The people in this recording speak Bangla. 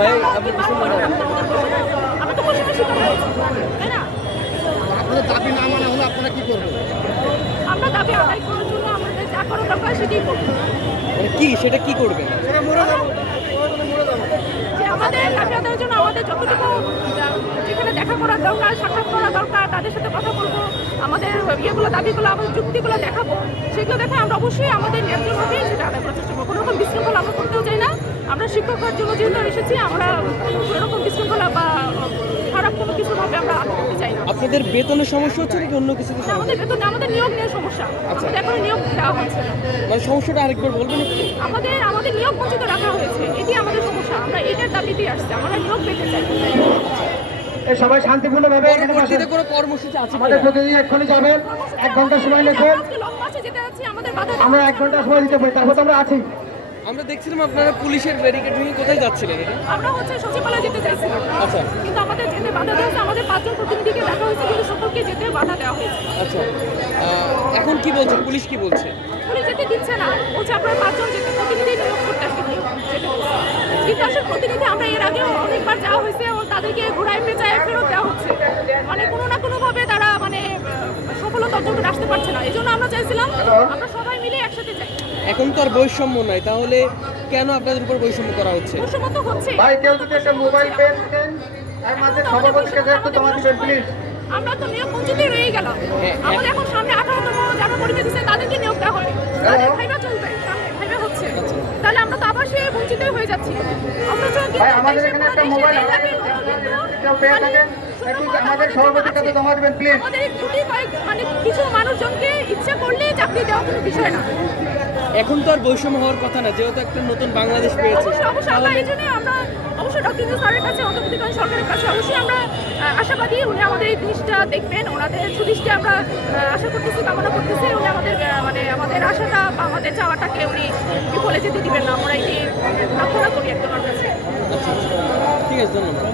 ভাই আপনি কিছু মনে হয় আমরা তো বৈষম্যের শিকার হয়েছি, তাই না? আপনাদের দাবি না মানা হলে আপনারা কি করবেন? আমরা দাবি আদায় করার জন্য আমাদের যা করা দরকার সেটাই করবো। মানে কি সেটা কি করবেন? সেটা মরে যাবো, যে আমাদের দাবি আদায়ের জন্য আমাদের যতটুকু যেখানে দেখা করার দরকার, সাক্ষাৎ করা দরকার, তাদের সাথে কথা বলবো, আমাদের ইয়েগুলো দাবিগুলো, আমাদের যুক্তিগুলো দেখাবো। সেগুলো দেখে আমরা অবশ্যই আমাদের ন্যায্যভাবে সেটা আদায় করার চেষ্টা করবো। কোনো রকম বিশৃঙ্খলা আমরা করতেও চাই না। আমরা শিক্ষক হওয়ার জন্য যেহেতু এসেছি, আমরা কোনো রকম বিশৃঙ্খলা বা খারাপ কোনো কিছুভাবে আমরা আদায় করতে চাই না। আপনাদের বেতনের সমস্যা হচ্ছে নাকি অন্য কিছু সমস্যা? আমাদের বেতন, আমাদের নিয়োগ নিয়ে সমস্যা। আমাদের এখনো নিয়োগ দেওয়া হচ্ছে না। মানে সমস্যাটা আরেকবার বলবেন একটু? আমাদের নিয়োগ বঞ্চিত রাখা হয়েছে, এটি আমাদের সমস্যা। আমরা এটার দাবিতেই আসছি, আমরা নিয়োগ পেতে চাই। সবাই শান্তিপূর্ণভাবে এখানে বসেন। পরবর্তীতে কোনো কর্মসূচি আছে আমাদের কিনা? প্রতিদিন এক্ষুনি যাবেন, 1 ঘন্টা সময় লেখেন। আজকে লং মার্চে যেতে যাচ্ছি, আমাদের বাধা দেওয়া আমরা হচ্ছে। 1 ঘন্টা সময় দিতে পারি, তারপর তো আমরা আছি। আমরা দেখছিলাম আপনারা পুলিশের ব্যারিকেড ভেঙে কোথায় যাচ্ছিলেন এটা? আমরা হচ্ছে সচিবালয়ে যেতে চাইছিলাম, আচ্ছা কিন্তু আমাদের যেতে বাধা দেওয়া হয়েছে। আমাদের 5 জন প্রতিনিধিকে দেখা হয়েছে, কিন্তু সকলকে যেতে বাধা দেওয়া হয়েছে। আচ্ছা এখন কি বলছে পুলিশ, কি বলছে? পুলিশ যেতে দিচ্ছে না, বলছে আপনারা 5 জন যেতে প্রতিনিধি নিয়োগ করতে আসবে, যেতে দিচ্ছে। কিন্তু আসলে প্রতিনিধি আমরা এর আগেও অনেকবার যাওয়া হয়েছে, এবং তাদেরকে ঘোরায় পেঁচায় ফেরত দেওয়া হচ্ছে। মানে কোনো না কোনোভাবে তারা মানে সফলতা অর্জন করে আসতে পারছে না। এই জন্য আমরা চাইছিলাম আমরা সবাই মিলে একসাথে যাই। এখন তো আর বৈষম্য নাই, তাহলে কেন আপনাদের উপর বৈষম্য করা হচ্ছে? বৈষম্য তো হচ্ছে। ভাই কেউ যদি একটা মোবাইল পেন দেন, এর মাঝে সভাপতিকে দেখতে জমা দিবেন প্লিজ। আমরা তো নিয়োগ বঞ্চিতই রয়ে গেলাম। হ্যাঁ, আমাদের এখন সামনে 18তম যারা পরীক্ষা দিচ্ছে তাদেরকে নিয়োগ দেওয়া হবে, তাদের ভাইবা চলবে, সামনে ভাইবা হচ্ছে। তাহলে আমরা তো আবার সে বঞ্চিতই হয়ে যাচ্ছি। আমরা তো ভাই আমাদের এখানে একটা মোবাইল আছে, কেউ পেয়ে থাকেন একটু আমাদের সভাপতির কাছে জমা দিবেন প্লিজ। আমাদের এই ত্রুটি মানে কিছু মানুষজনকে ইচ্ছা করলে চাকরি দেওয়া কোনো বিষয় না। এখন তো আর বৈষম্য হওয়ার কথা না, যেহেতু একটা নতুন বাংলাদেশ পেয়েছে। অবশ্যই অবশ্যই আমরা এই জন্য আমরা অবশ্যই ডক্টর ইউনূস স্যারের কাছে, অন্তর্বর্তীকালীন সরকারের কাছে অবশ্যই আমরা আশাবাদী উনি আমাদের এই জিনিসটা দেখবেন, ওনাদের সুদৃষ্টি আমরা আশা করতেছি, কামনা করতেছি। উনি আমাদের মানে আমাদের আশাটা বা আমাদের চাওয়াটাকে উনি বিফলে যেতে দিবেন না, আমরা এটি প্রার্থনা করি একজন কাছে। ঠিক আছে, ধন্যবাদ।